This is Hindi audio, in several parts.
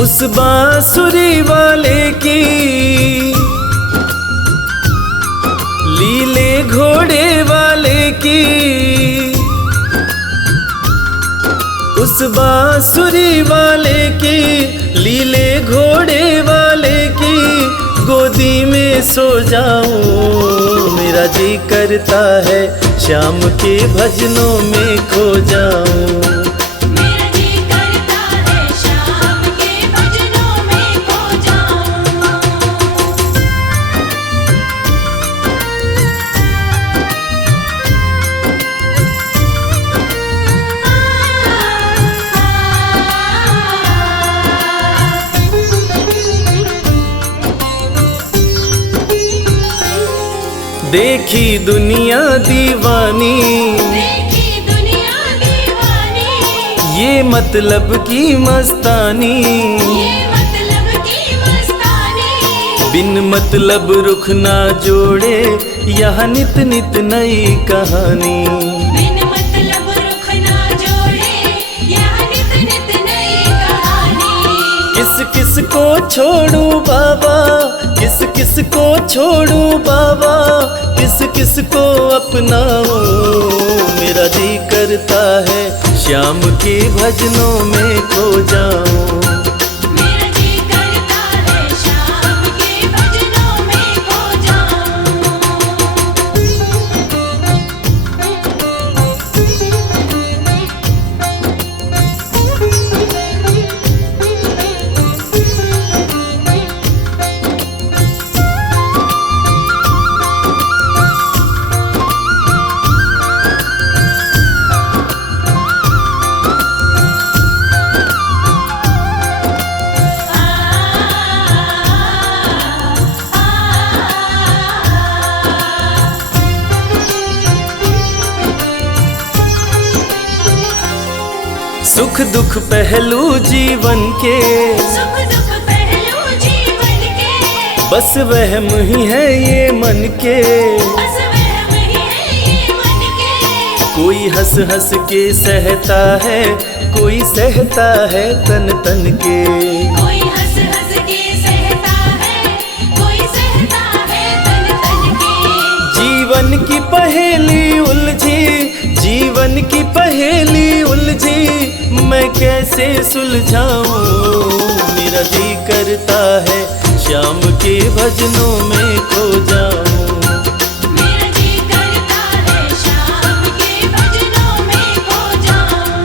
उस बांसुरी वाले की लीले घोड़े वाले की, उस बांसुरी वाले की लीले घोड़े वाले की गोदी में सो जाऊं। मेरा जी करता है श्याम के भजनों में खो जाऊं। देखी दुनिया दीवानी, देखी दुनिया दीवानी, ये मतलब की मस्तानी, ये मतलब की मस्तानी। बिन मतलब रुख ना जोड़े यहाँ नित नित नई कहानी। बिन मतलब रुख ना जोड़े यहाँ नित नित नई कहानी। किस किस को छोड़ू बाबा, किस किस को छोड़ू बाबा, किस किस को अपनाऊं। मेरा जी करता है श्याम के भजनों में खो जाऊं। मेरा जी करता है श्याम के भजनों में खो सुख दुख पहलू जीवन के, सुख दुख पहलू जीवन के, बस वहम ही है ये मन के। बस वहम ही है ये मन के। कोई हंस हंस के सहता है, कोई सहता है तन तन के। कोई हंस हंस के सहता है, कोई सहता है तन तन के। जीवन की पहेली उलझी, जीवन की पहेली उलझी, मैं कैसे सुलझाऊं। मेरा जी करता है श्याम के भजनों में खो जाऊं। मेरा जी करता है श्याम के भजनों में खो जाऊं।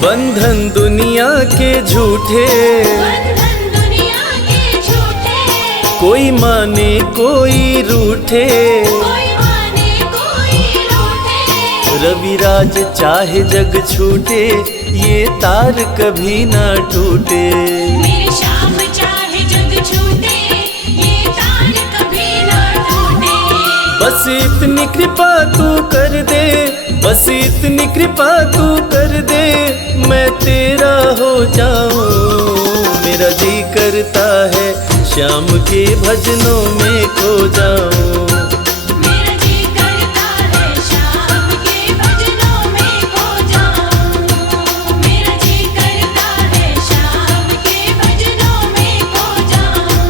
बंधन दुनिया के झूठे, बंधन दुनिया के झूठे, कोई माने कोई रूठे। कोई माने कोई रूठे। रविराज चाहे जग छूटे, ये तार कभी ना टूटे। मेरे श्याम चाहे जग छूटे, ये तार कभी ना टूटे। बस इतनी कृपा तू कर दे, बस इतनी कृपा तू कर दे, मैं तेरा हो जाऊं। मेरा जी करता है श्याम के भजनों में खो जाऊं। मेरा जी करता है श्याम के भजनों में खो जाऊं। मेरा जी करता है श्याम के भजनों में खो जाऊं।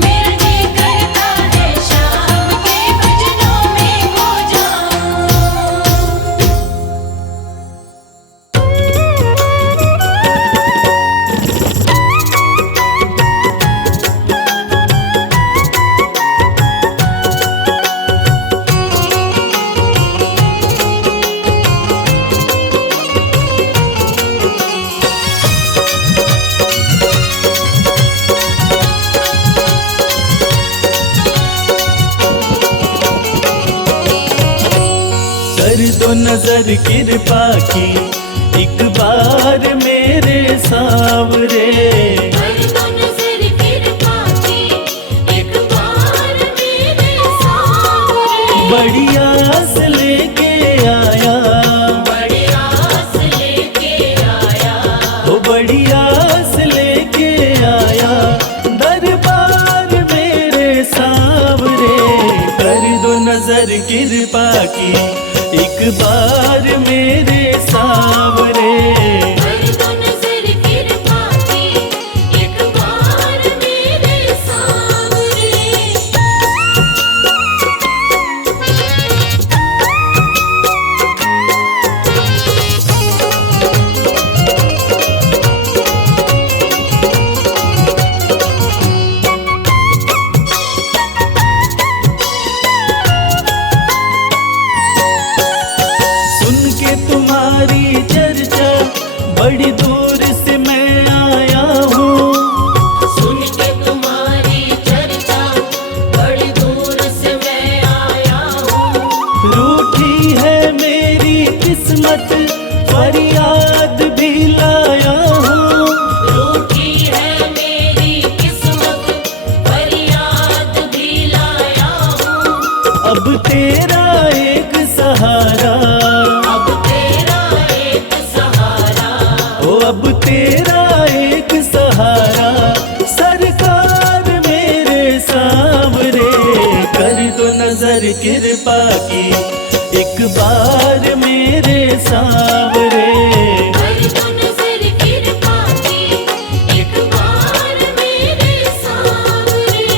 मेरा जी करता है श्याम के भजनों में खो जाऊं। कर दो नजर कृपा की एक बार मेरे सांवरे। कर दो नजर कृपा की एक बार मेरे सांवरे। बड़ी आस लेके आया, बड़ी आस लेके नजर कृपा की, एक बार मेरे सावरे। कर दो नजर कृपा की, एक बार मेरे सांवरे। सुन के तुम्हारी चर्चा बड़ी दूर से मैं आया हूँ। सुन के तुम्हारी चर्चा बड़ी दूर से मैं आया हूँ। रूठी है मेरी किस्मत, फरियाद भी लाया हूँ। रूठी है मेरी किस्मत, फरियाद भी लाया हूँ। अब तेरा एक सहारा, अब तेरा एक सहारा, ओ अब तेरा एक सहारा, सरकार मेरे सावरे। कर दो नजर कृपा की, एक बार मेरे सावरे। कर दो नजर कृपा की, एक बार मेरे सांवरे।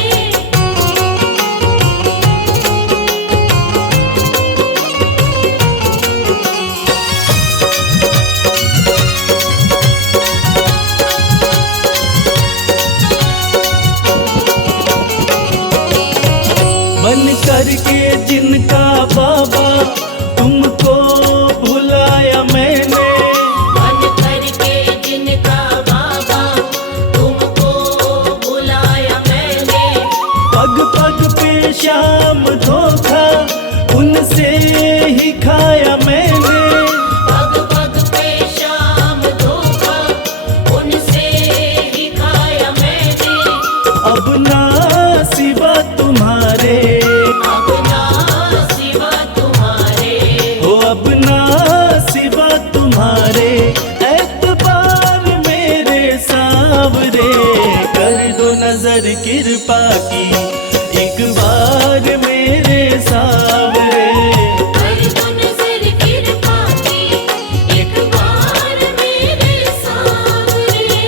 बन करके जिनका बाबा तुमको भुलाया मैंने। बन करके जिनका बाबा तुमको बुलाया मैंने। पग पग पे शाम धोखा उनसे ही खाया मैंने। पग पग पे शाम धोखा उनसे ही खाया मैंने। अब ना सिवा तुम्हारे, अब ना सिवा तुम्हारे, हो अब ना सिवा तुम्हारे, एतबार मेरे सावरे। कर दो नजर कृपा की, एक बार मेरे सावरे। कर दो नजर कृपा की, एक बार मेरे सांवरे।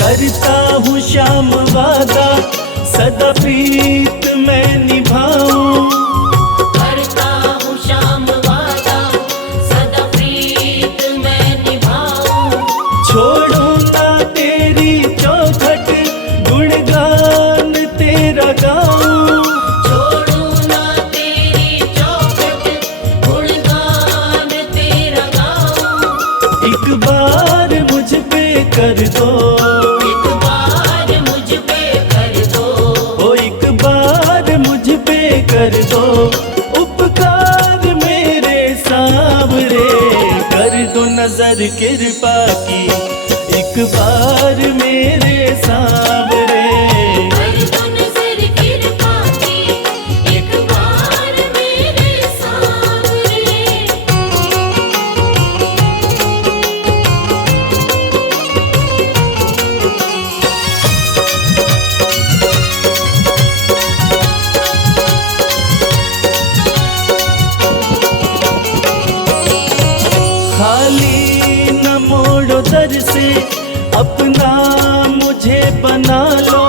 करता हूँ श्याम वादा, सदा प्रीत मैं निभाऊं। करता हूँ श्याम वादा, सदा प्रीत मैं निभाऊं। छोड़ू ना तेरी चौखट, गुणगान तेरा गाऊं। छोड़ू ना तेरी चौखट, गुणगान तेरा गाऊं। एक बार मुझ पे कर दो, एक बार मुझ पे कर दो। ओ एक बार मुझ पे कर दो, उपकार मेरे सावरे। कर दो नजर कृपा की, एक बार मेरे सावरे। कर दो नजर कृपा की, एक बार मेरे सांवरे। खाली न मोड़ो दर से, अपना मुझे बना लो।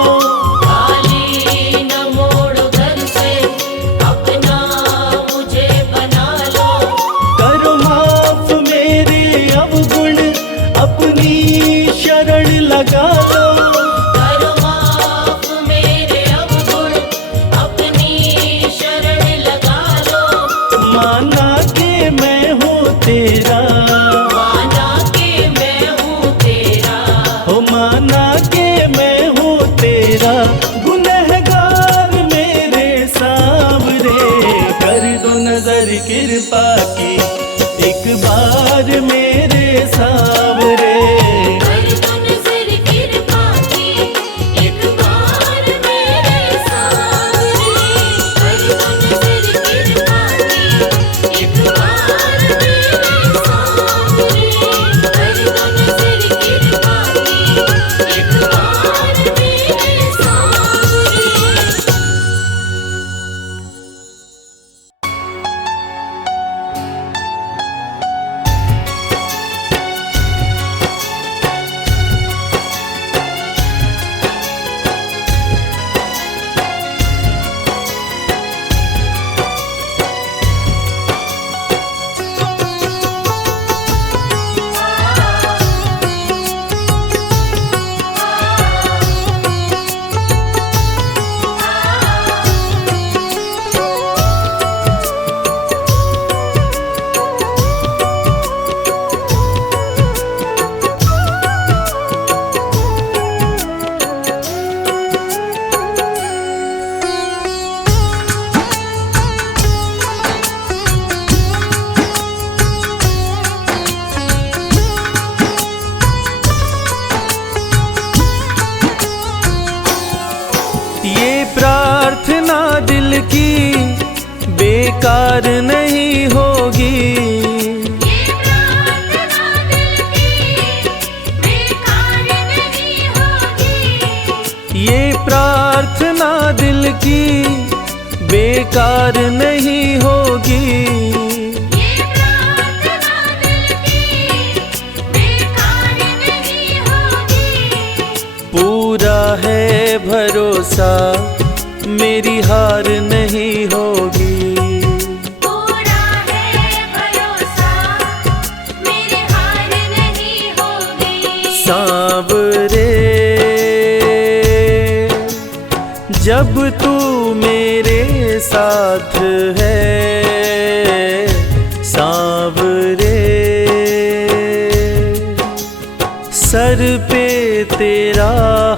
खाली न मोड़ो घर से, अपना मुझे बना लो। करो माफ मेरे अवगुण, अपनी शरण लगा लो। करो माफ मेरे अवगुण, अपनी शरण लगा लो। माना के मैं हूँ तेरा, माना के मैं हूँ तेरा। हो माना के मैं हूँ तेरा, गुनहगार मेरे सावरे। कर दो नजर कृपा की, एक बार मेरे सावरे। कर दो नजर कृपा की, एक ये प्रार्थना दिल की बेकार नहीं होगी, ये प्रार्थना दिल की बेकार नहीं होगी, ये प्रार्थना दिल की बेकार नहीं होगी। ये प्रार्थना दिल की बेकार नहीं होगी। पूरा है भरोसा मेरी हार नहीं होगी, पूरा है भरोसा मेरी हार नहीं होगी। सांवरे जब तू मेरे साथ है, सांवरे सर पे तेरा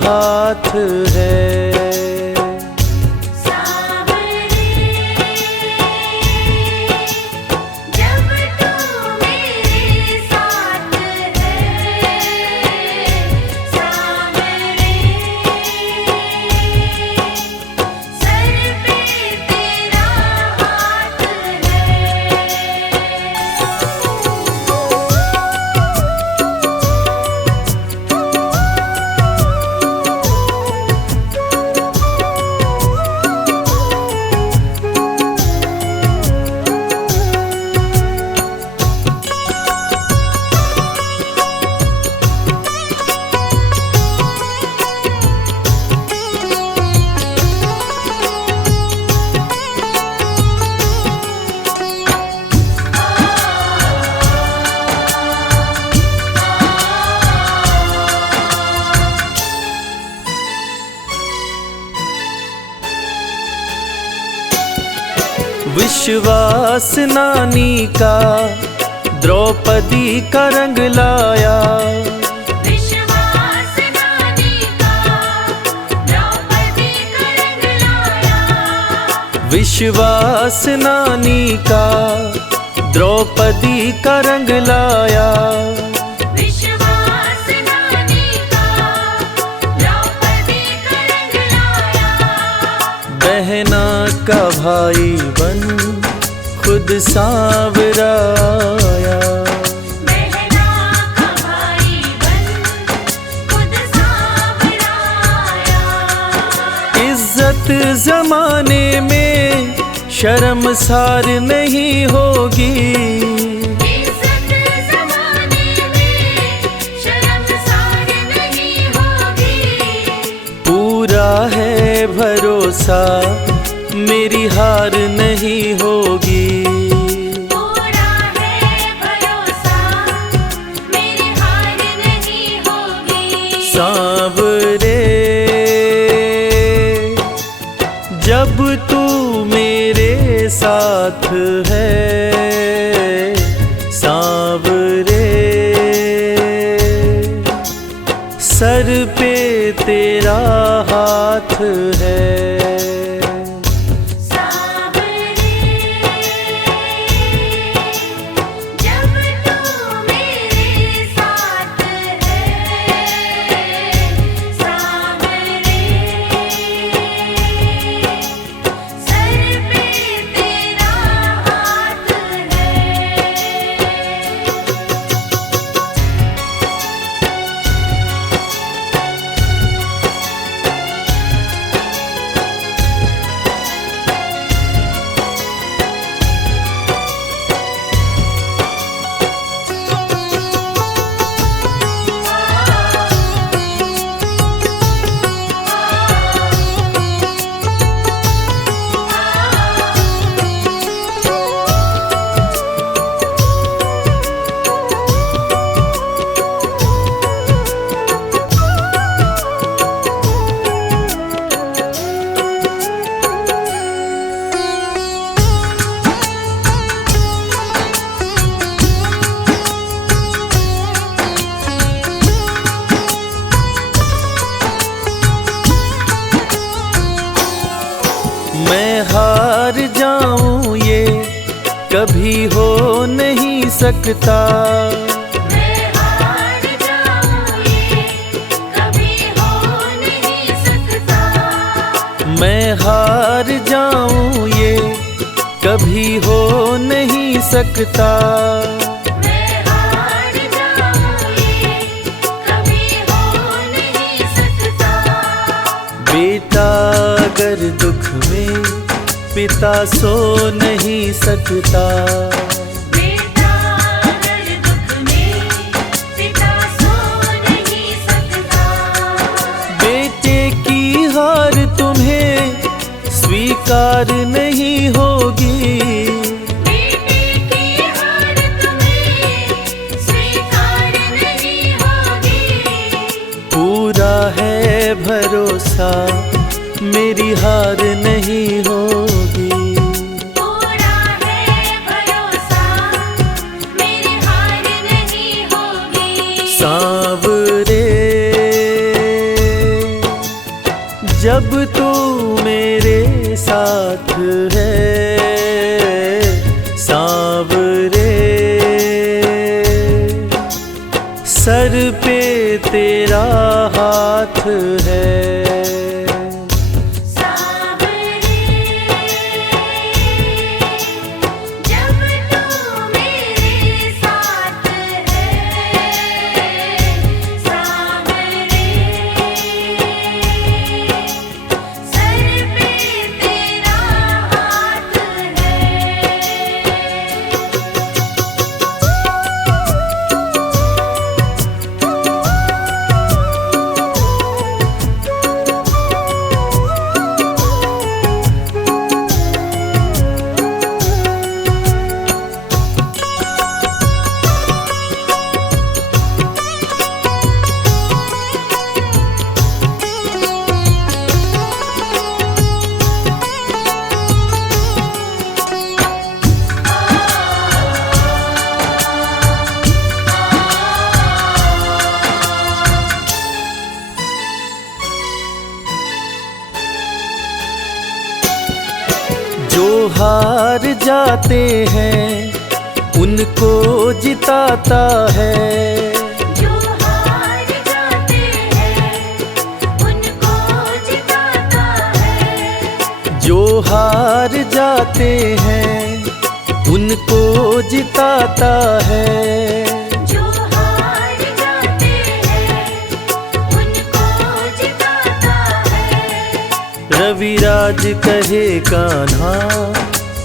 हाथ है। सांवरे जब तू मेरे साथ है, सांवरे सर पे तेरा हाथ है। विश्वास नानी का द्रौपदी का रंग लाया, विश्वास नानी का द्रौपदी का रंग लाया, विश्वास नानी का द्रौपदी का रंग लाया। विश्वास नानी का द्रौपदी का रंग लाया। बहना का भाई बन खुद सांवराया, बहना का भाई बन खुद सांवराया। इज्जत जमाने में शर्मसार नहीं होगी, इज्जत ज़माने में शर्मसार नहीं होगी। पूरा है भरोसा मेरी हार नहीं होगी। पूरा है भरोसा मेरी हार नहीं होगी। सांवरे जब तू मेरे साथ है, सांवरे सर पे तेरा हाथ है। सांवरे जब तू मेरे साथ है, सांवरे सर पे तेरा हाथ है। मैं हार जाऊं ये कभी हो नहीं सकता, मैं हार जाऊं ये कभी हो नहीं सकता। मैं हार जाऊं ये कभी हो नहीं सकता। मैं हार जाऊं ये कभी हो नहीं सकता। बेटा अगर दुख में पिता सो नहीं सकता। बेटा अगर दुख में पिता सो नहीं सकता। बेटे की हार तुम्हें स्वीकार नहीं होगी। बेटे की हार तुम्हें स्वीकार नहीं होगी। पूरा है भरोसा मेरी हार नहीं होगी। पूरा है भरोसा मेरी हार नहीं होगी। सांवरे जब तू मेरे साथ है, सांवरे सर पे तेरा हाथ है। जो हार जाते हैं उनको जिताता है। जो हार जाते हैं उनको जिताता है। जो हार जाते हैं उनको जिताता है। जो हार जाते हैं उनको जिताता है। रविराज कहे कान्हा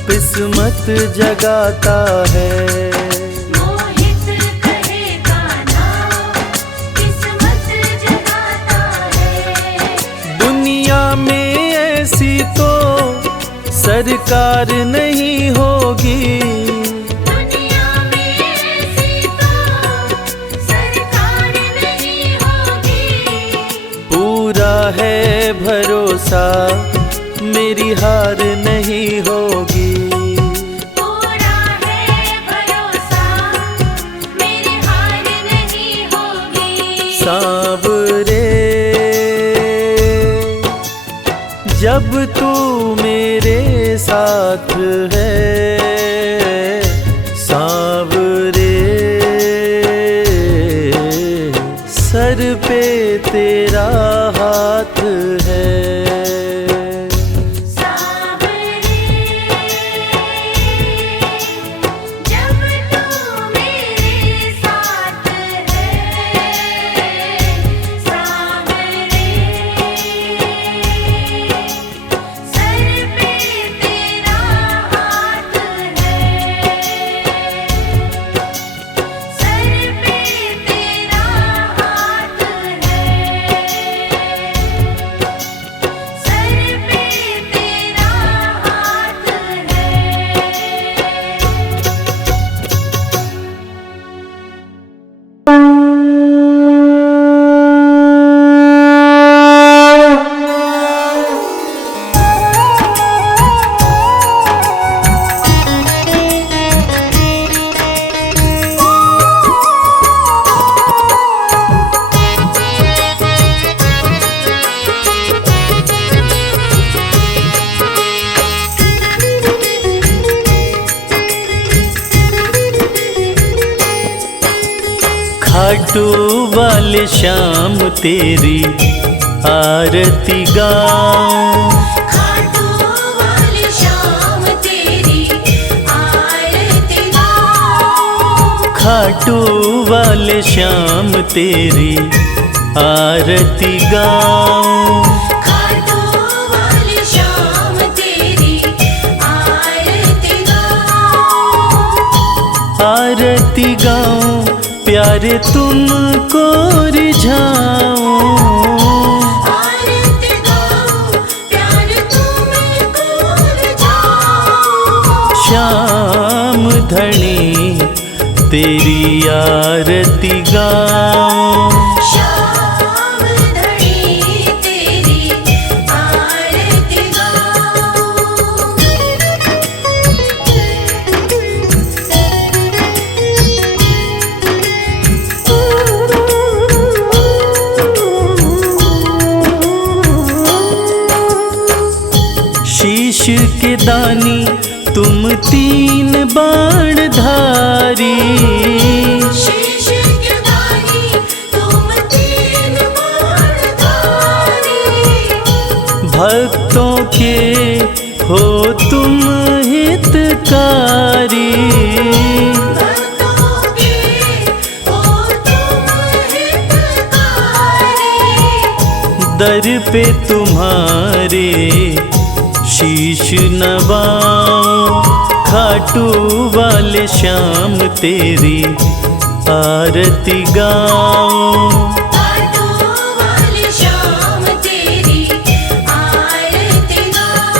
किस्मत जगाता है। मोहित कहे कान्हा किस्मत जगाता है। दुनिया में ऐसी तो सरकार नहीं होगी। दुनिया में ऐसी तो सरकार नहीं होगी। पूरा है भरोसा मेरी हार नहीं होगी। पूरा है भरोसा मेरी हार नहीं होगी। सांवरे जब तू मेरे साथ है, सांवरे सर पे तेरा हाथ है। जब तू मेरे साथ है, सांवरे सर पे तेरा हाथ है। सर पे तेरा हाथ है। सर पे तेरा हाथ है। खाटू वाले शाम तेरी आरती गाऊं। खाटू वाले श्याम तेरी आरती गाऊं। खाटू वाले श्याम तेरी आरती गाऊं। आरती गाऊं प्यारे तुमको रिझाऊं। आरती गाऊं प्यारे तुमको रिझाऊं। श्याम धनी तेरी आरती गाऊं। श्याम धनी तेरी आरती गाऊं। शीश के दानी तुम तीन बाण धारी। शीश के दानी तुम तीन बाणधारी। भक्तों के हो तुम हितकारी। भक्तों के हो तुम हितकारी। दर पे तुम्हारे शीश नवाऊं। खाटू वाले श्याम तेरी आरती गाऊं। खाटू वाले श्याम तेरी आरती गाऊं।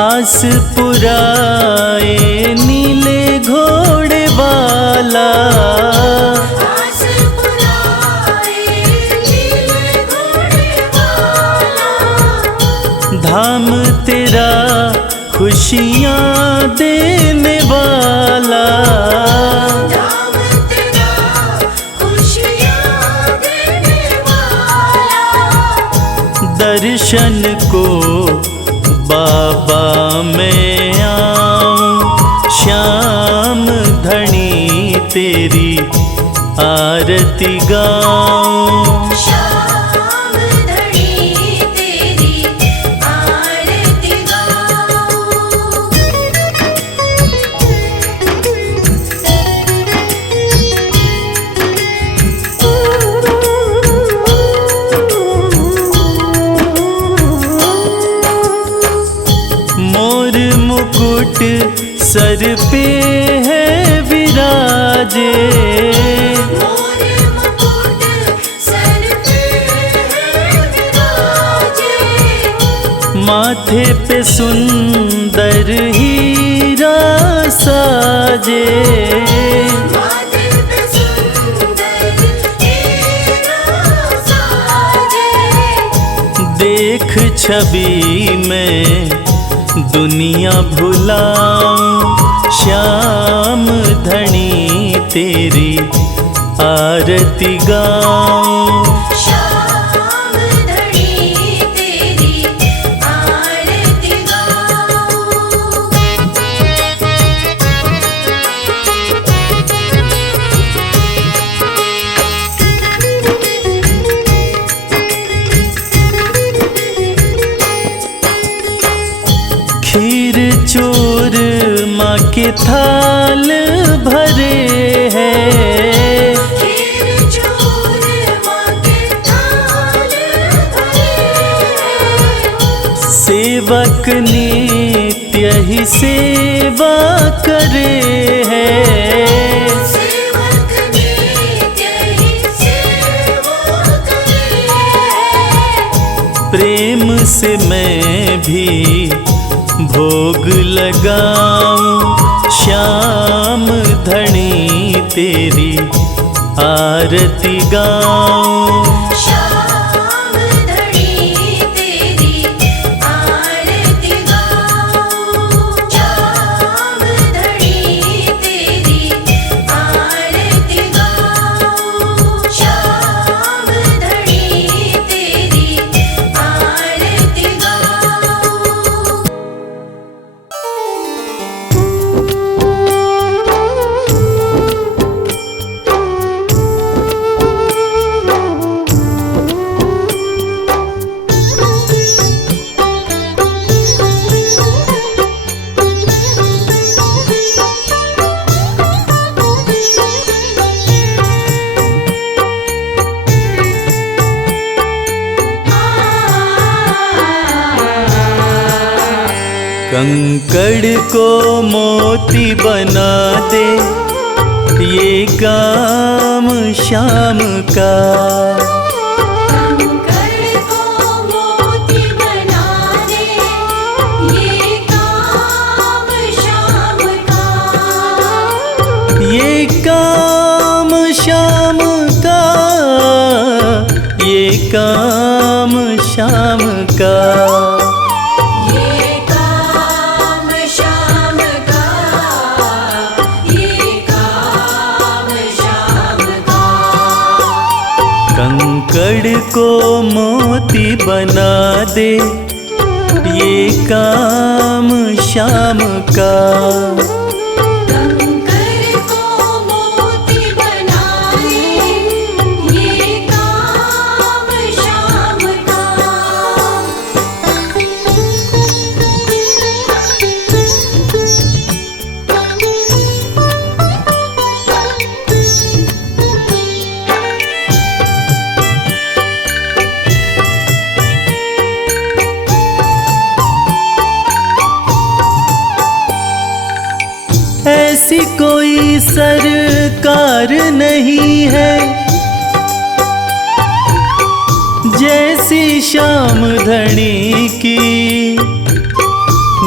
आस पुराए नीले घोड़े वाला। आस पुराए नीले घोड़े वाला। धाम तेरा खुशियाँ देने वाला। धाम तेरा खुशियाँ देने वाला। दर्शन को बाबा मैं आऊं। श्याम धनी तेरी आरती गाऊं। श्याम धनी तेरी आरती गाऊं। मोर मुकुट सर पे है विराजे। मोर मुकुट सर पे है विराजे। माथे पे सुंदर हीरा साजे। माथे पे सुंदर हीरा साजे। देख छवि में दुनिया भुलाऊं। श्याम धनी तेरी आरती गाऊं। श्याम धनी तेरी आरती गाऊं। खीर चोर माँ के थाल भरे हैं। खीर चोर माँ के थाल भरे हैं। सेवक नित्य ही सेवा करे हैं। सेवक नित्य ही सेवा करे हैं। प्रेम से मैं भी भोग लगाऊं। श्याम धनी तेरी आरती गाऊं। श्याम धनी तेरी आरती गाऊं। श्याम धनी तेरी आरती गाऊं। श्याम धनी तेरी आरती गाऊं। कंकड़ को मोती बना दे, ये काम शाम का। कंकड़ को मोती बना दे, ये काम शाम का। ये काम शाम का, ये काम शाम का। ये काम शाम का, ये काम शाम का। कंकड़ को मोती बना दे, ये काम शाम का। कंकड़ को मोती बना दे, ये काम शाम का। ऐसी कोई सरकार नहीं है जैसी श्याम धनी की।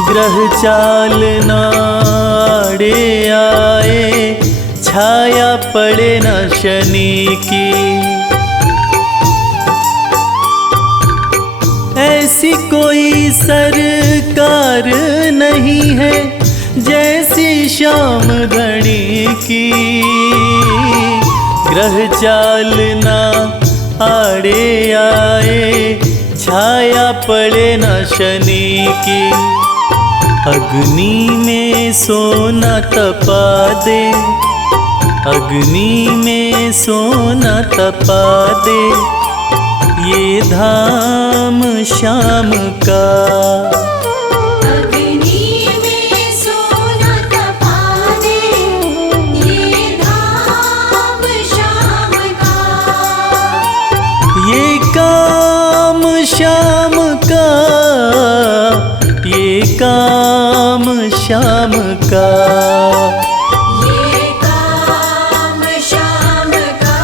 ग्रह चाल नाड़े आए, छाया पड़े न शनि की। ऐसी कोई सरकार नहीं है जैसी श्याम धनी की। ग्रह चाल ना आड़े आए, छाया पड़े न शनि की। अग्नि में सोना तपा दे, अग्नि में सोना तपा दे, ये धाम शाम का। अग्नि में सोना तपा दे, ये धाम शाम का। ये काम शाम का, ये काम शाम का। ये काम शाम का,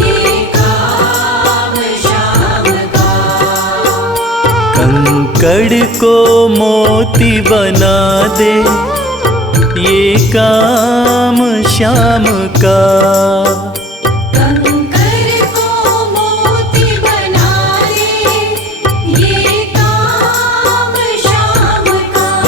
ये काम शाम का। कंकड़ को मोती बना दे, ये काम शाम का। कंकड़ को मोती बना दे, ये काम शाम का।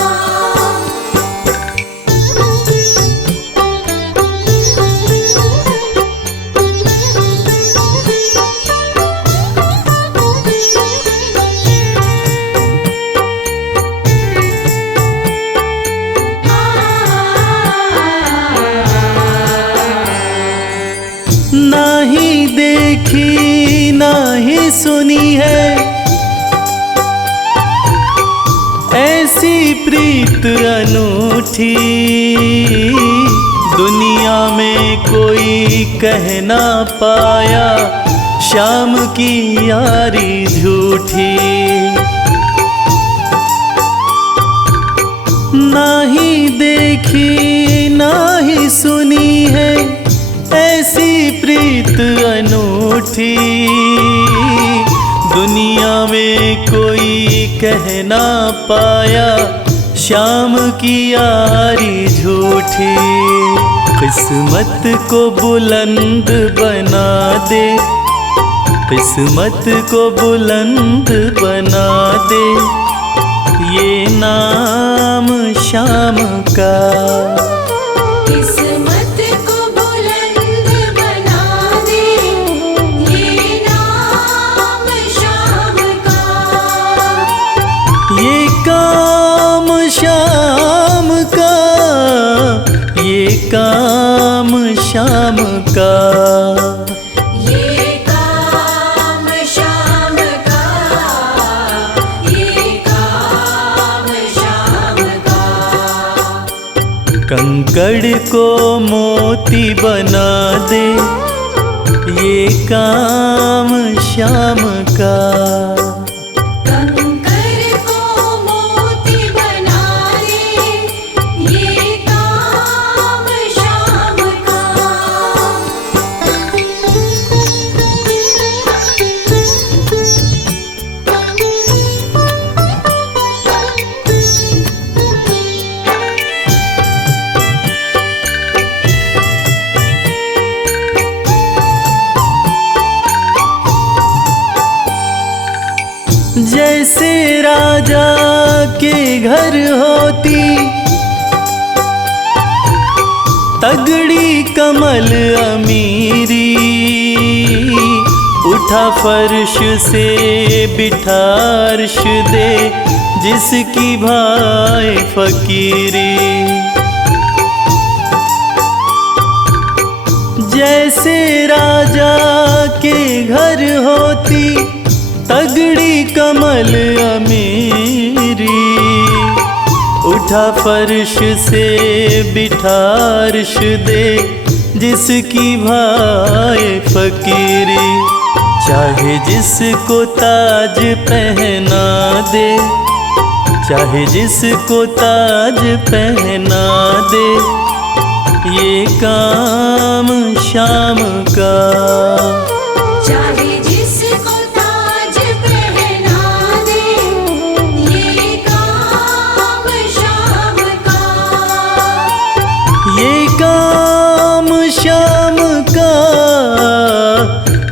ना ही देखी ना ही सुनी है ऐसी प्रीत अनूठी। दुनिया में कोई कह ना पाया, शाम की यारी झूठी। ना ही देखी ना ही सुनी है ऐसी प्रीत अनूठी। दुनिया में कोई कह ना पाया, शाम की यारी झूठी। किस्मत को बुलंद बना दे, किस्मत को बुलंद बना दे, ये नाम शाम का। किस्मत को बुलंद बना दे, ये नाम शाम का। ये काम शाम का, ये काम शाम का। ये काम शाम का, ये काम शाम का। कंकड़ को मोती बना दे, ये काम शाम का। कंकड़ को मोती जैसे राजा के घर होती तगड़ी कमल अमीरी, उठा फर्श से बिठा अर्श दे जिसकी भाई फकीरी। जैसे राजा के घर होती तगड़ी कमल अमीरी, उठा फर्श से बिठा अर्श दे जिसकी भाई फकीरी। चाहे जिसको ताज पहना दे, चाहे जिसको ताज पहना दे, ये काम शाम का। चाहे जिसको ताज पहना दे, ये काम शाम का। ये काम शाम का,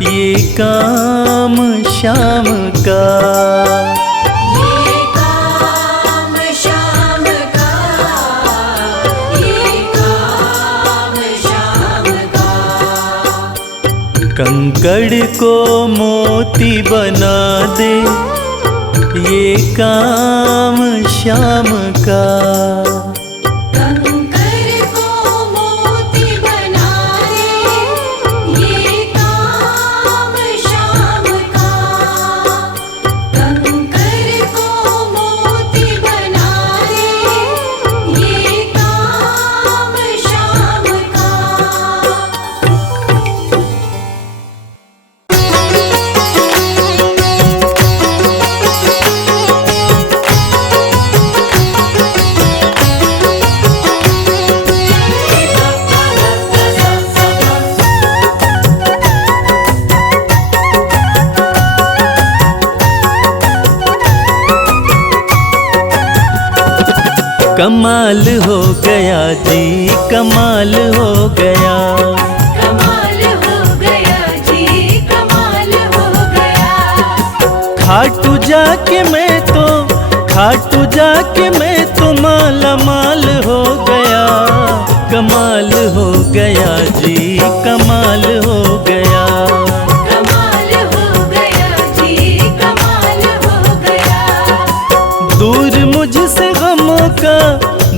ये काम शाम का। ये काम शाम का, ये काम शाम का। कंकड़ को मोती बना दे, ये काम शाम का। कंकर को मोती बना दे, ये काम शाम का। कंकर को मोती बना दे, ये काम शाम का। कमाल हो गया जी, कमाल हो गया। कमाल हो गया जी, कमाल हो गया। खाटू जाके मैं तो, खाटू जाके मैं तो माला माल हो गया। कमाल हो गया जी, कमाल हो गया। कमाल हो गया जी, कमाल हो गया। दूर मुझसे गमों का,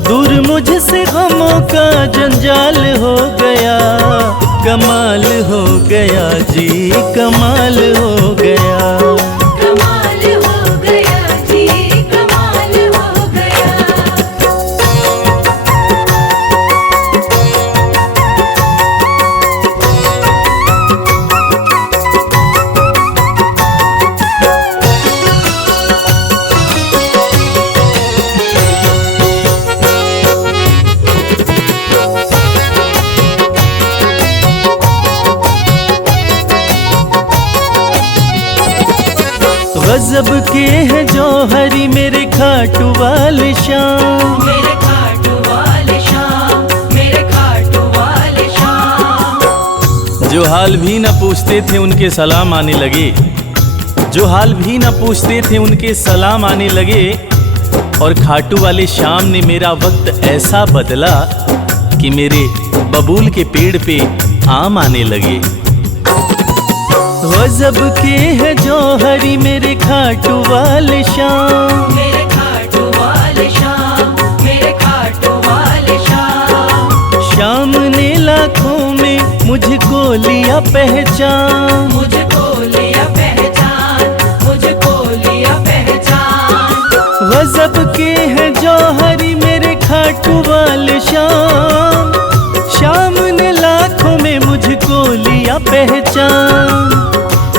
दूर मुझसे गमों का जंजाल हो गया। कमाल हो गया जी, कमाल हो गया। कमाल हो गया जी, कमाल हो गया। गजब के हैं जौहरी मेरे खाटू वाले शाम। मेरे खाटू वाले शाम, मेरे खाटू वाले शाम। जो हाल भी न पूछते थे उनके सलाम आने लगे, जो हाल भी न पूछते थे उनके सलाम आने लगे। और खाटू वाले शाम ने मेरा वक्त ऐसा बदला कि मेरे बबूल के पेड़ पे आम आने लगे। गजब के हैं जौहरी मेरे खाटू वाले शाम। मेरे खाटू वाले शाम, मेरे खाटू वाले शाम। शाम ने लाखों में मुझको लिया पहचान, मुझको लिया पहचान, मुझको लिया पहचान। गजब के हैं जौहरी मेरे खाटू वाले शाम। शाम ने लाखों में मुझको लिया पहचान।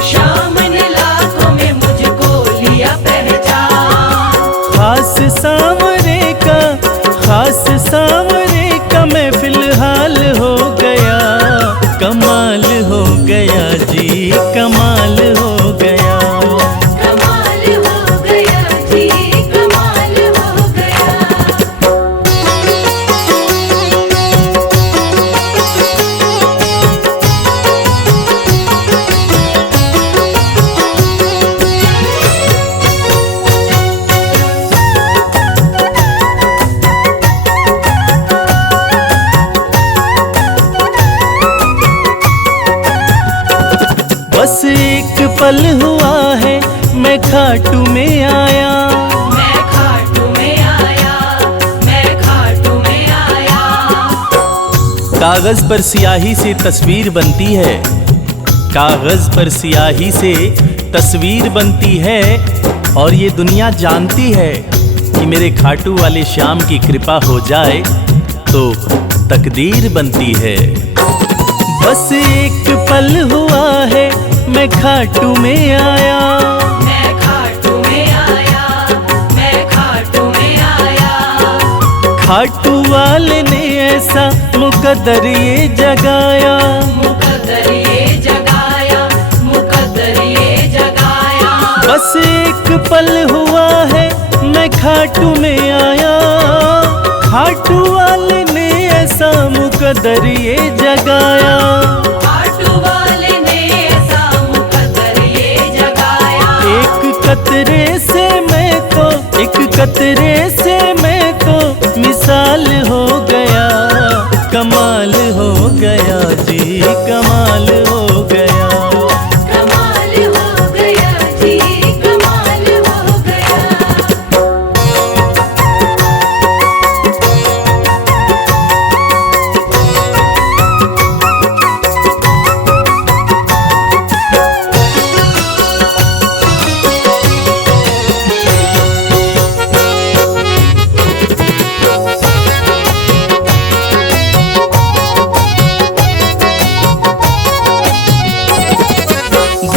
शाम ने लाखों में मुझको लिया पहचान। खास सांवरे का, खास सांवरे का मैं फिलहाल हो गया। कमाल हो गया जी, कमाल में आया, मैं खाटू में आया, मैं खाटू में आया। कागज पर स्याही से तस्वीर बनती है, कागज पर स्याही से तस्वीर बनती है, और ये दुनिया जानती है कि मेरे खाटू वाले श्याम की कृपा हो जाए तो तकदीर बनती है। बस एक पल हुआ है मैं खाटू में आया, मैं खाटू में आया, मैं खाटू में आया। खाटू वाले ने ऐसा मुकद्दर ये जगाया, मुकद्दर ये जगाया, मुकद्दर ये जगाया। बस एक पल हुआ है मैं खाटू में आया, खाटू वाले ने ऐसा मुकद्दर ये जगाया। खाटू वाले ने ऐसा मुकद्दर ये जगाया। एक कतरे से मैं तो, एक कतरे से मैं तो मिसाल हो गया, कमाल हो गया जी, कमाल हो गया। कमाल हो गया जी, कमाल हो गया।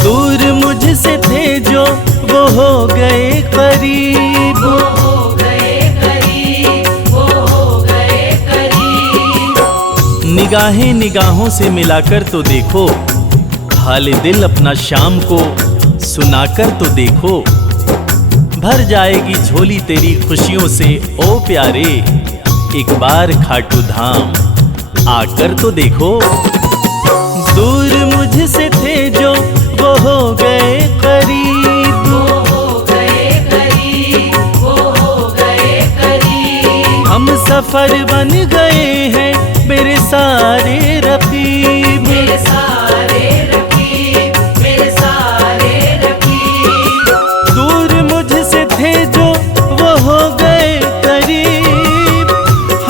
दूर मुझसे थे जो वो हो गए करीब, वो हो गए करीब, वो हो गए करीब। निगाहें निगाहों से मिलाकर तो देखो, हाल दिल अपना शाम को सुनाकर तो देखो। भर जाएगी झोली तेरी खुशियों से ओ प्यारे, एक बार खाटू धाम आकर तो देखो। दूर मुझसे थे जो वो हो गए करीब, वो हो गए करीब, वो हो गए करीब। हम सफर बन गए हैं मेरे सारे रकीब, मेरे सारे रकीब, मेरे सारे रकीब। दूर मुझसे थे जो वो हो गए करीब,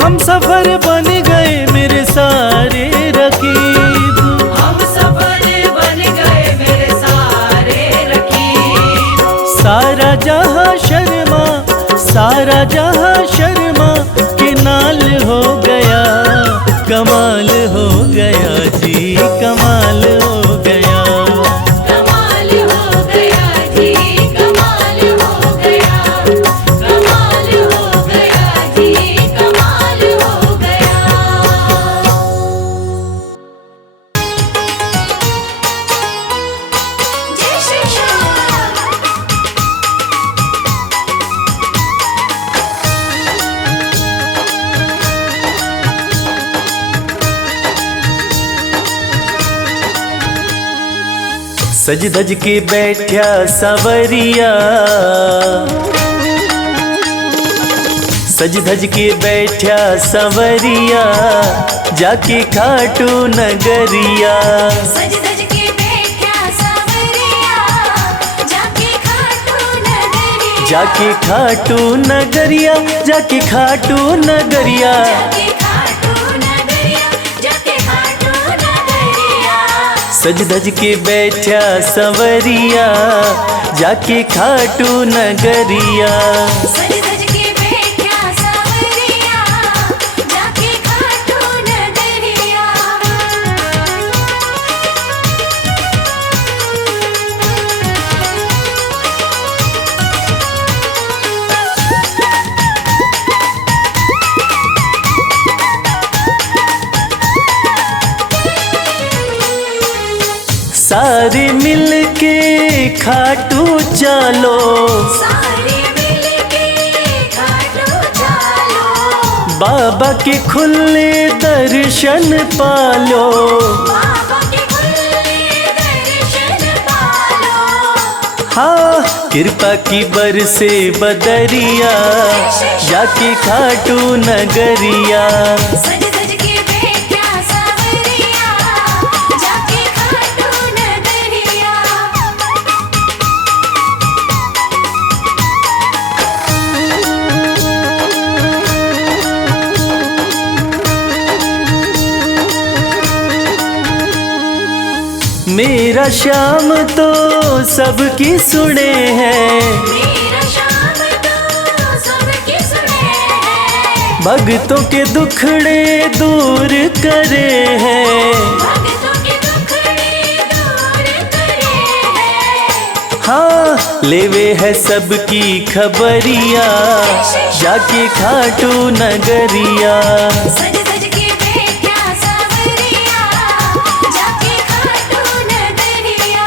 हम सफर बन गए मेरे सारे रकीब। हम सफर बन गए मेरे सारे रकीब। सारा जहां शर्मा, सारा जहां शर्मा के नाल हो गया, कमाल हो गया जी, कमाल हो गया। कमाल हो गया जी, कमाल हो गया। कमाल हो गया जी, कमाल हो गया। जय श्री श्याम। सज धज के बैठा सवरिया, सज धज के बैठा सवरिया, जाके खाटू नगरिया, सज धज के बैठा सावरिया, जाके खाटू नगरिया। जाके खाटू नगरिया, जाके खाटू नगरिया। जाके खाटू नगरिया, जाके खाटू नगरिया। सज धज के बैठा सवरिया, जाके खाटू नगरिया। सज धज के बैठा सावरिया, जाके खाटू नगरिया। सारे मिल के खाटू चलो, सारे मिलके खाटू चलो। बाबा के खुले दर्शन पालो। बाबा के खुले दर्शन पालो। हाँ कृपा की बरसे बदरिया, जाके खाटू नगरिया। सज धज के बैठा सावरिया, जाके खाटू नगरिया। मेरा श्याम तो सबकी सुने हैं, मेरा श्याम तो सबकी सुने हैं। भक्तों के दुखड़े दूर करे हैं। भक्तों के दुखड़े दूर करे हैं। हाँ लेवे है सबकी खबरिया, जाके खाटू नगरिया। सज सज के बैठा सावरिया, जाके खाटू नगरिया।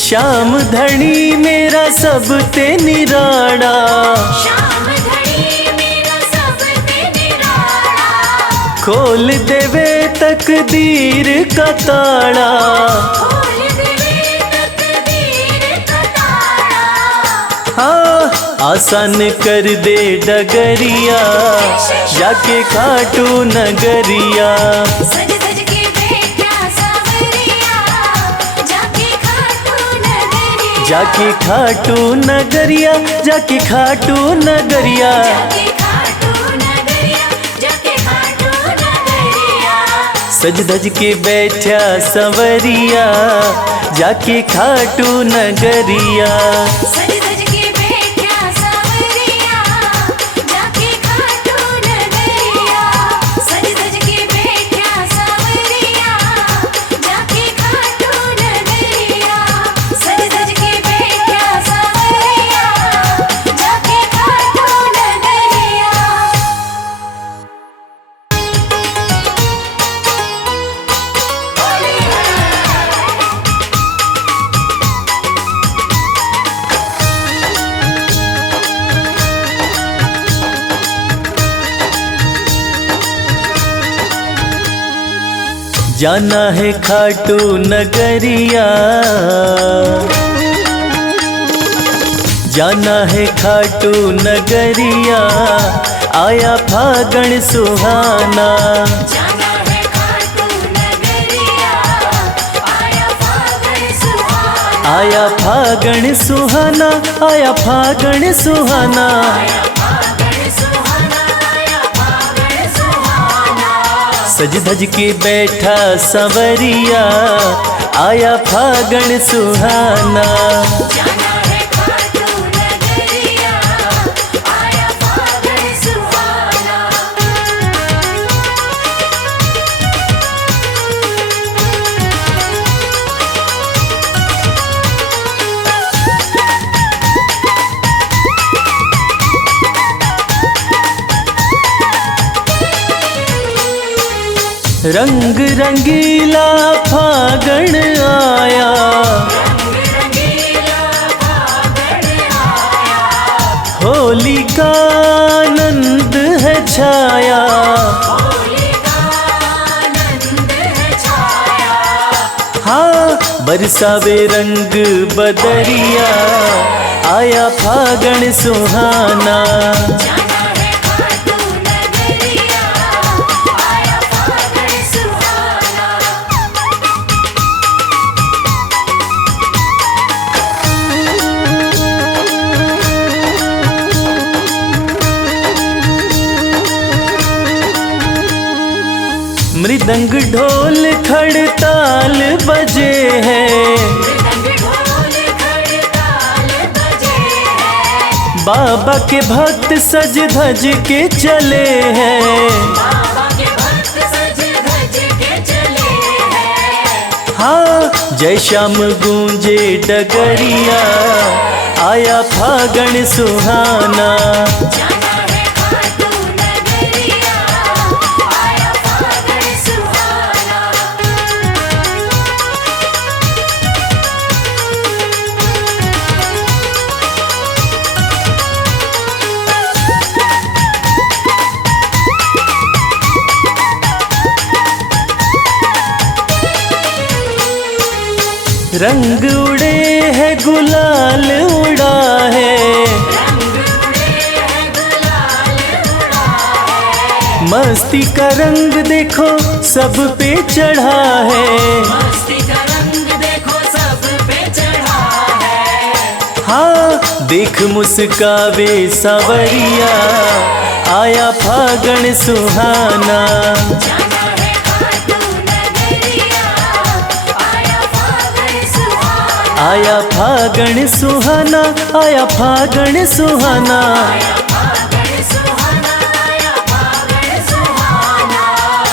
श्याम धनी मेरा सब ते निराड़ा, श्याम धनी मेरा सब ते निराला। खोल देवे तकदीर का ताड़ा। खोल देवे तकदीर का ताला। हाँ आसान कर दे डगरिया, जाके खाटू नगरिया। सज सज के बैठा सावरिया, जाके खाटू नगरिया। जाके खाटू नगरिया, जाके खाटू नगरिया। जाके खाटू नगरिया, जाके खाटू नगरिया। सज धज के बैठा संवरिया, जाके खाटू नगरिया। सज सज के बैठा सावरिया, जाके खाटू नगरिया। सज सज के बैठा सावरिया, जाके खाटू नगरिया। सज सज के बैठा सावरिया, जाके खाटू नगरिया। जाना है खाटू नगरिया, जाना है खाटू नगरिया। आया फागण सुहाना, जाना है खाटू नगरिया, आया फागण सुहाना। आया फागण सुहाना, आया फागण सुहाना। आया फागण सुहाना, आया फागण सुहाना। सज धज के बैठा संवरिया, आया फागण सुहाना। जाना है खाटू नगरिया, आया फागण सुहाना। रंग रंगीला फागण आया, रंग रंगीला फागण आया। होली का आनंद है छाया। होली का आनंद है छाया। हाँ बरसावे रंग बदरिया, आया फागण सुहाना। जाना है खाटू नगरिया, आया फागण सुहाना। मृदंग ढोल खड़ताल बजे हैं, मृदंग ढोल खड़ताल बजे हैं। बाबा के भक्त सज धज के चले हैं। बाबा के भक्त सज धज के चले हैं। हाँ जय श्याम गूंजे डगरिया, आया फागण सुहाना। जाना है खाटू नगरिया, आया फागण सुहाना। रंग उड़े है गुलाल उड़ा है, रंग उड़े हैं गुलाल उड़ा है। मस्ती का रंग देखो सब पे चढ़ा है, मस्ती का रंग देखो सब पे चढ़ा है। हाँ देख मुस्कावे सावरिया, आया फागण सुहाना। जाना है खाटू नगरिया, आया फागण सुहाना। आया फागण सुहाना, आया फागण सुहाना। आया फागण सुहाना, आया फागण सुहाना।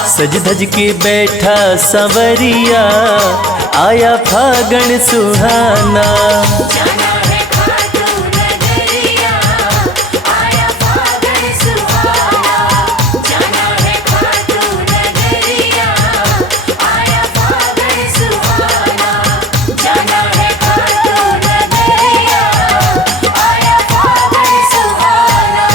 सज धज के बैठा संवरिया, आया फागण सुहाना। जाना है खाटू नगरिया, आया फागण सुहाना। जाना है खाटू नगरिया, आया फागण सुहाना। जाना है खाटू नगरिया, आया फागण सुहाना।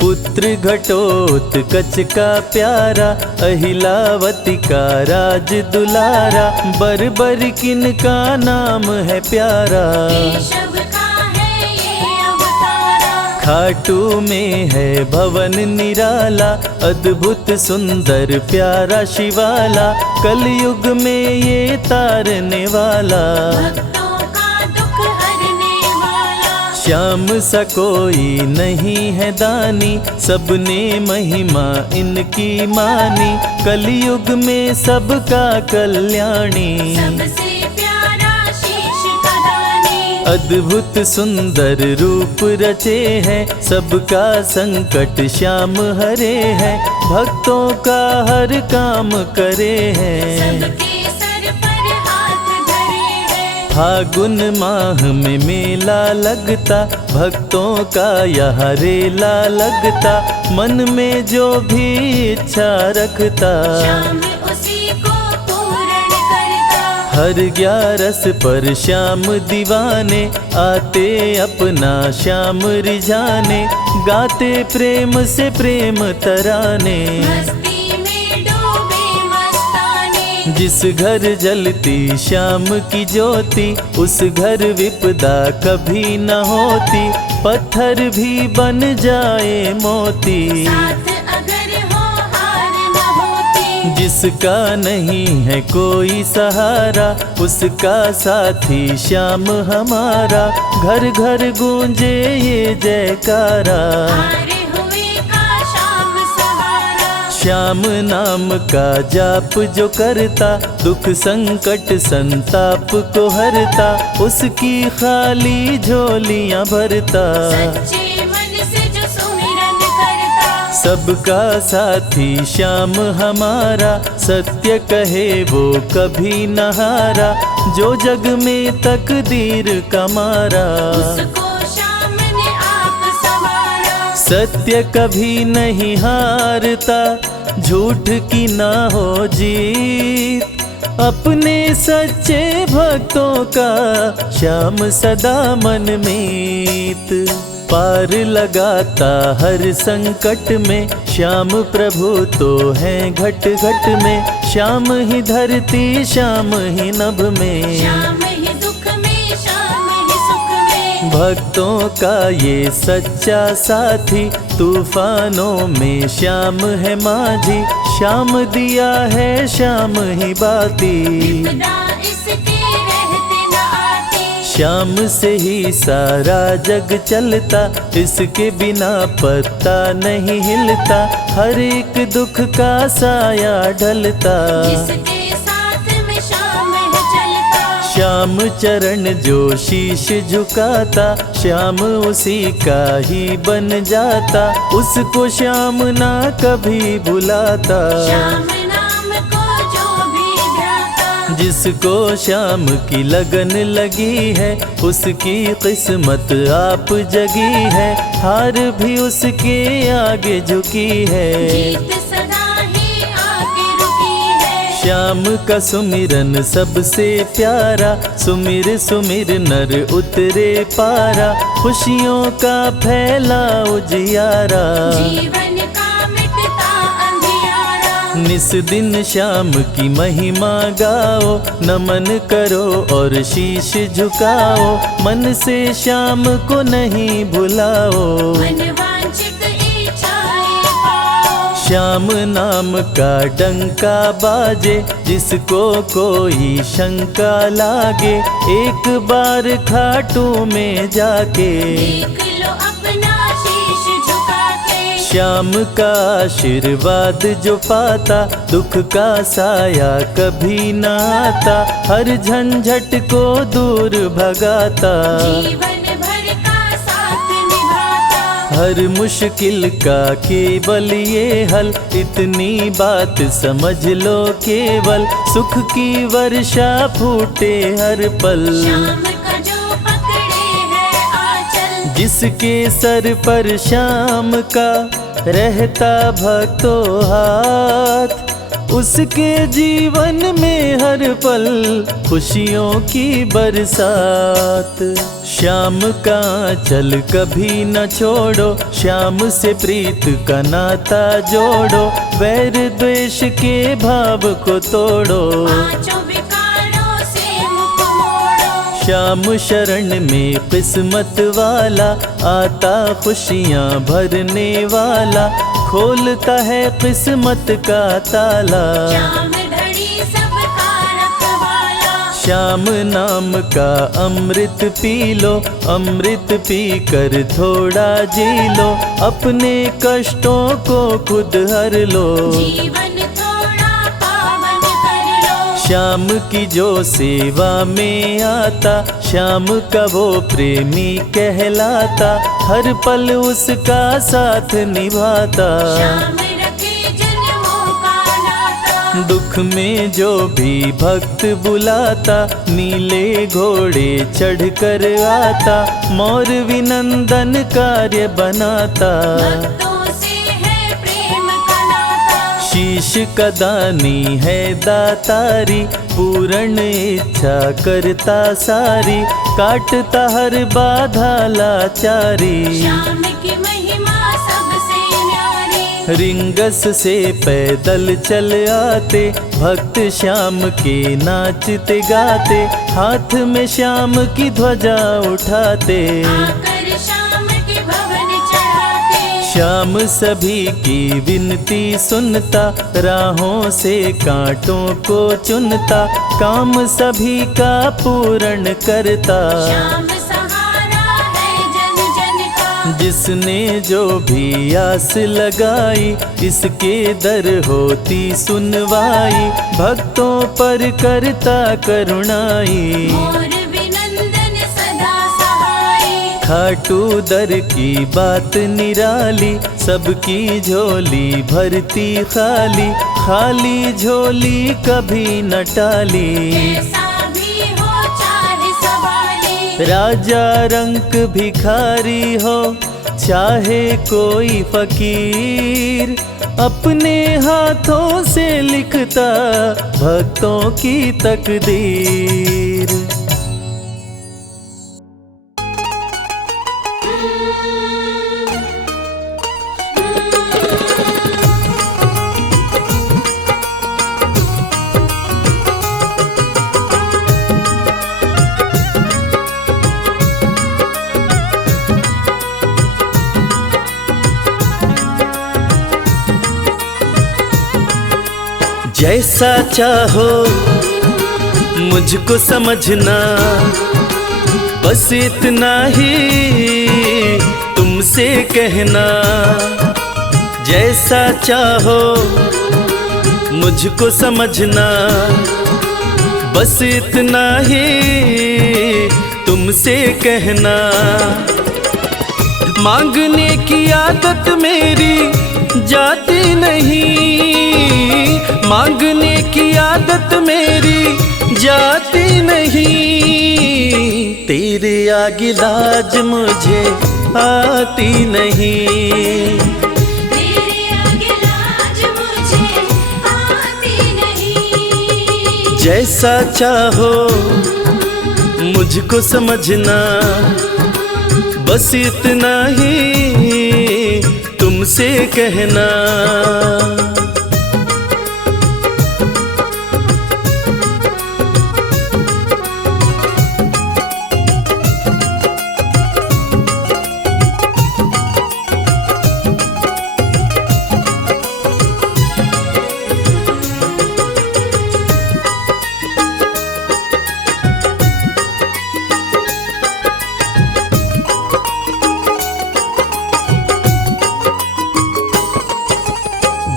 पुत्र घटोत्कच का प्यारा, अहिलावती का राज दुलारा। बर किन का नाम है प्यारा, केशव का है ये अवतारा। खाटू में है भवन निराला। अद्भुत सुंदर प्यारा शिवाला, कलयुग में ये तारने वाला। भक्तों का दुख हरने वाला। श्याम सा कोई नहीं है दानी, सबने महिमा इनकी मानी। कलयुग में सबका कल्याणी, सबसे प्यारा शीश का दानी। अद्भुत सुंदर रूप रचे हैं, सबका संकट श्याम हरे हैं। भक्तों का हर काम करे हैं, सबके सर पर हाथ धरे हैं। फागुन माह में मेला लगता, भक्तों का यहाँ रेला लगता। मन में जो भी इच्छा रखता, श्याम उसी को पूर्ण करता। हर 11 पर श्याम दीवाने, आते अपना श्याम रिझाने। गाते प्रेम से प्रेम तराने, मस्ती में डूबे मस्ताने। जिस घर जलती श्याम की ज्योति, उस घर विपदा कभी न होती। पत्थर भी बन जाए मोती, साथ अगर हो हार न होती। जिसका नहीं है कोई सहारा, उसका साथी श्याम हमारा। घर घर गूंजे ये जयकारा, हारे हुए का श्याम सहारा। श्याम नाम का जाप जो करता, दुख संकट संताप को हरता। उसकी खाली झोलियां भरता, सच्चे मन से जो सुमिरन करता। सबका साथी श्याम हमारा। सत्य कहे वो कभी न हारा, जो जग में तकदीर का मारा। उसको श्याम ने आप संवारा। सत्य कभी नहीं हारता, झूठ की ना हो जीत। अपने सच्चे भक्तों का श्याम सदा मन मीत। पार लगाता हर संकट में, श्याम प्रभु तो हैं घट घट में। श्याम ही धरती श्याम ही नभ में, श्याम ही दुख में श्याम ही सुख में। भक्तों का ये सच्चा साथी। तूफानों में श्याम है माझी, श्याम दिया है श्याम ही बाती। विपदा इसके रहते न आती। श्याम से ही सारा जग चलता, इसके बिना पत्ता नहीं हिलता। हर एक दुख का साया ढलता, जिसके साथ में श्याम है चलता। श्याम चरण जो शीश झुकाता, श्याम उसी का ही बन जाता। उसको श्याम ना कभी भुलाता, श्याम नाम को जो भी ध्याता। जिसको श्याम की लगन लगी है, उसकी किस्मत आप जगी है। हार भी उसके आगे झुकी है, जीत सदा ही आके रुकी है। श्याम का सुमिरन सबसे प्यारा। सुमिर सुमिर नर उतरे पारा, खुशियों का फैला उजियारा। जीवन का मिटता निस दिन श्याम की महिमा गाओ, नमन करो और शीश झुकाओ, मन से श्याम को नहीं भुलाओ। मनवांछित इच्छाएं पाओ। श्याम नाम का डंका बाजे, जिसको कोई शंका लागे, एक बार खाटू में जाके देख लो अपना शीश झुका के। श्याम का आशीर्वाद जो पाता, दुख का साया कभी न आता, हर झंझट को दूर भगाता, जीवन भर का साथ निभाता। हर मुश्किल का केवल ये हल, इतनी बात समझ लो केवल, सुख की वर्षा फूटे हर पल। श्याम का जो पकड़े है आंचल, जिसके सर पर श्याम का रहता भक्तों हाथ, उसके जीवन में हर पल खुशियों की बरसात। श्याम का चल कभी न छोड़ो, श्याम से प्रीत का नाता जोड़ो, वैर द्वेष के भाव को तोड़ो, पांचों विकारों से मुख मोड़ो। श्याम शरण में किस्मत वाला, आता खुशियाँ भरने वाला, खोलता है किस्मत का ताला। श्याम धड़ी सबका रखवाला। श्याम नाम का अमृत पी लो, अमृत पी कर थोड़ा जी लो, अपने कष्टों को खुद हर लो, जीवन थोड़ा पावन कर लो। श्याम की जो सेवा में आता, श्याम का वो प्रेमी कहलाता, हर पल उसका साथ निभाता। श्याम रखे जन्मों का नाता। दुख में जो भी भक्त बुलाता, नीले घोड़े चढ़ कर आता, मोर विनंदन कार्य बनाता, भक्तों से है प्रेम का नाता। शीश का दानी है दातारी, पूर्ण इच्छा करता सारी, काटता हर बाधा लाचारी। श्याम की महिमा सबसे न्यारी। रिंगस से पैदल चल आते, भक्त श्याम के नाचते गाते, हाथ में श्याम की ध्वजा उठाते, आकर श्याम के भवन चढ़ाते। श्याम सभी की विनती सुनता, राहों से कांटों को चुनता, काम सभी का पूर्ण करता। श्याम सहारा है जन जन का। जिसने जो भी आस लगाई, इसके दर होती सुनवाई, भक्तों पर करता करुणाई, मोर विनंदन सदा सहाय। खाटू दर की बात निराली, सबकी झोली भरती खाली, खाली झोली कभी न टाली। कैसा भी हो चाहे सवाली। राजा रंक भिखारी हो, चाहे कोई फकीर, अपने हाथों से लिखता भक्तों की तकदीर। जैसा चाहो मुझको समझना, बस इतना ही तुमसे कहना। जैसा चाहो मुझको समझना, बस इतना ही तुमसे कहना। मांगने की आदत मेरी जाती नहीं, मांगने की आदत मेरी जाती नहीं, तेरे आगे लाज मुझे आती नहीं। तेरे आगे लाज मुझे आती नहीं। जैसा चाहो मुझको समझना, बस इतना ही तुमसे कहना।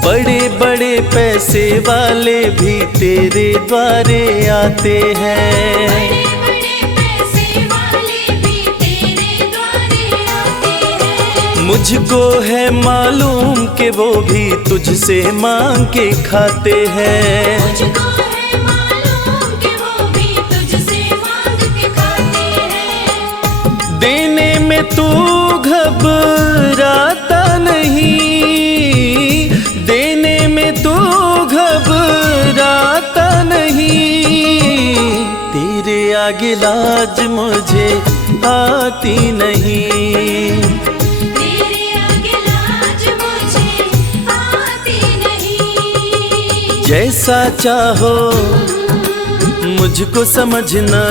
बड़े बड़े पैसे वाले भी तेरे द्वारे आते हैं। बड़े बड़े पैसे वाले भी तेरे द्वारे आते हैं। मुझको है मालूम कि वो भी तुझसे मांग के खाते हैं। मुझको है मालूम कि वो भी तुझसे मांग के खाते हैं। देने में तू घबराता नहीं, देने में तू घबराता नहीं। तेरे आगे लाज मुझे आती नहीं। तेरे आगे लाज मुझे आती नहीं। जैसा चाहो मुझको समझना,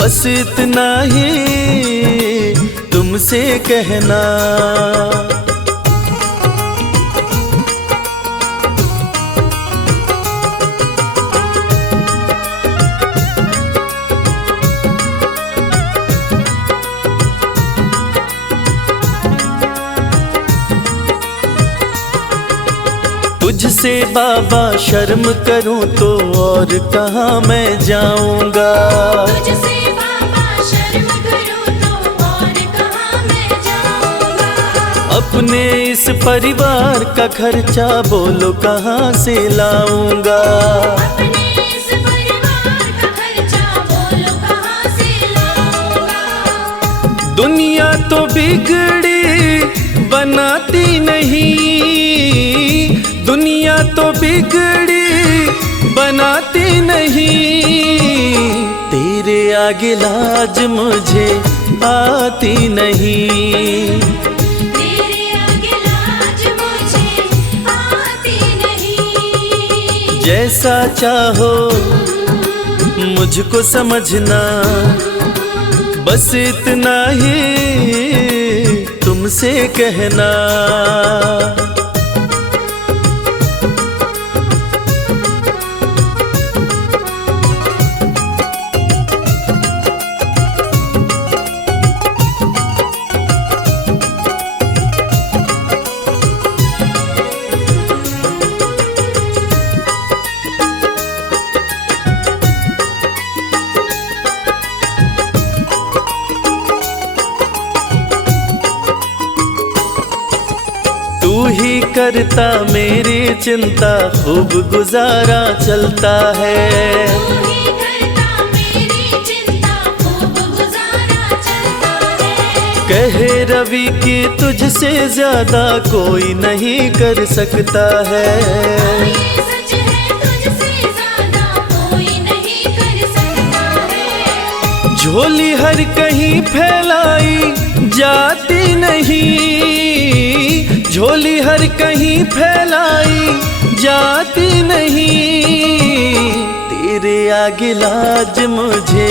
बस इतना ही तुमसे कहना। तुझसे बाबा शर्म करूं तो और कहाँ मैं जाऊंगा। तुझसे बाबा शर्म करूं तो और कहाँ मैं जाऊंगा। अपने इस परिवार का खर्चा बोलो कहाँ से लाऊंगा। अपने इस परिवार का खर्चा बोलो कहाँ से लाऊंगा। दुनिया तो बिगड़ी बनाती नहीं, दुनिया तो बिगड़ी बनाती नहीं। तेरे आगे लाज मुझे आती नहीं। तेरे आगे लाज मुझे आती नहीं। जैसा चाहो मुझको समझना, बस इतना ही तुमसे कहना। तू ही करता मेरी चिंता, खूब गुजारा चलता है। तू ही करता मेरी चिंता, खूब गुजारा चलता है। कहे रवि कि तुझसे ज्यादा कोई नहीं कर सकता है। ये सच है, तुझसे ज्यादा कोई नहीं कर सकता है। झोली हर कहीं फैलाई जाती नहीं, झोली हर कहीं फैलाई जाती नहीं। तेरे आगे लाज मुझे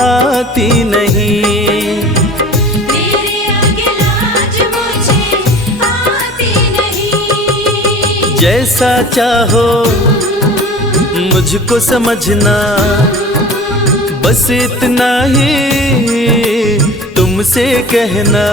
आती नहीं। तेरे आगे लाज मुझे आती नहीं। जैसा चाहो मुझको समझना, बस इतना ही तुमसे कहना।